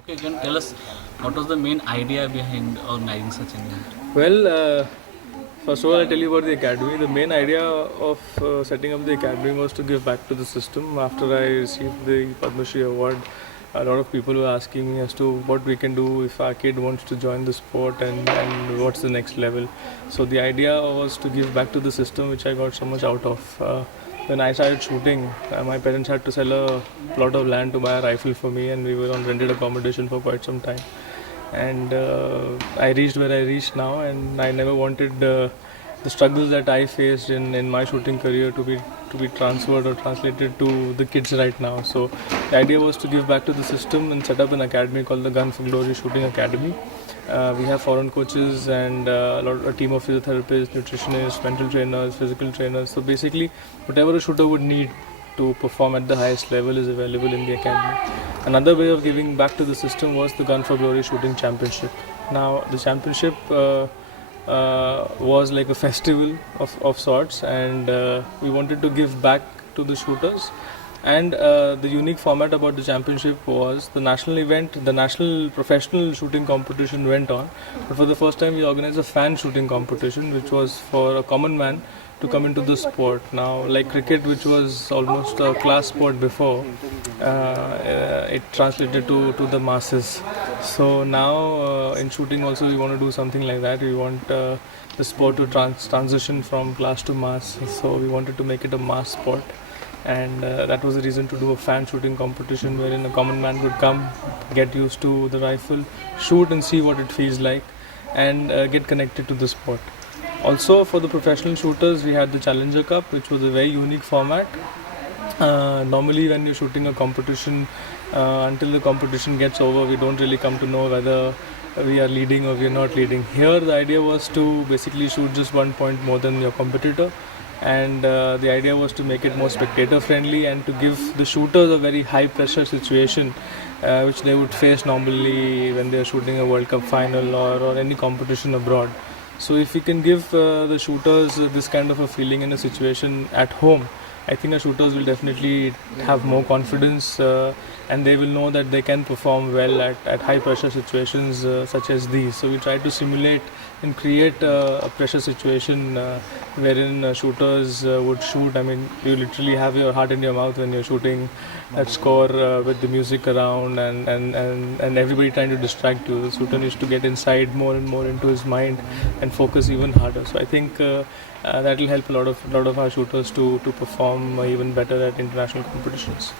Okay, can you tell us what was the main idea behind organizing such an event? Well, first of all, I'll tell you about the academy. The main idea of setting up the academy was to give back to the system. After I received the Padma Shri award, a lot of people were asking me as to what we can do if our kid wants to join the sport and what's the next level. So the idea was to give back to the system, which I got so much out of. When I started shooting, my parents had to sell a plot of land to buy a rifle for me, and we were on rented accommodation for quite some time. And I reached where I reached now, and I never wanted the struggles that I faced in my shooting career to be transferred or translated to the kids right now. So the idea was to give back to the system and set up an academy called the Gun for Glory Shooting Academy. We have foreign coaches and a team of physiotherapists, nutritionists, mental trainers, physical trainers. So basically, whatever a shooter would need to perform at the highest level is available in the academy. Another way of giving back to the system was the Gun for Glory Shooting Championship. Now, the championship was like a festival of sorts, and we wanted to give back to the shooters. And the unique format about the championship was the national event, the national professional shooting competition went on, but for the first time we organized a fan shooting competition, which was for a common man to come into the sport. Now, like cricket, which was almost a class sport before, it translated to the masses. So now in shooting also we want to do something like that. We want the sport to transition from class to mass. So we wanted to make it a mass sport, and that was the reason to do a fan shooting competition wherein a common man could come, get used to the rifle, shoot and see what it feels like, and get connected to the sport. Also, for the professional shooters, we had the Challenger Cup, which was a very unique format. Normally, when you're shooting a competition, until the competition gets over, we don't really come to know whether we are leading or we are not leading. Here, the idea was to basically shoot just 1 point more than your competitor, and the idea was to make it more spectator friendly and to give the shooters a very high pressure situation which they would face normally when they are shooting a World Cup final or any competition abroad. So if we can give the shooters this kind of a feeling in a situation at home, I think the shooters will definitely have more confidence and they will know that they can perform well at high pressure situations such as these. So we try to simulate and create a pressure situation wherein shooters would shoot. I mean, you literally have your heart in your mouth when you're shooting at score with the music around and everybody trying to distract you. The shooter needs to get inside more and more into his mind and focus even harder. So I think that will help a lot of our shooters to perform even better at international competitions.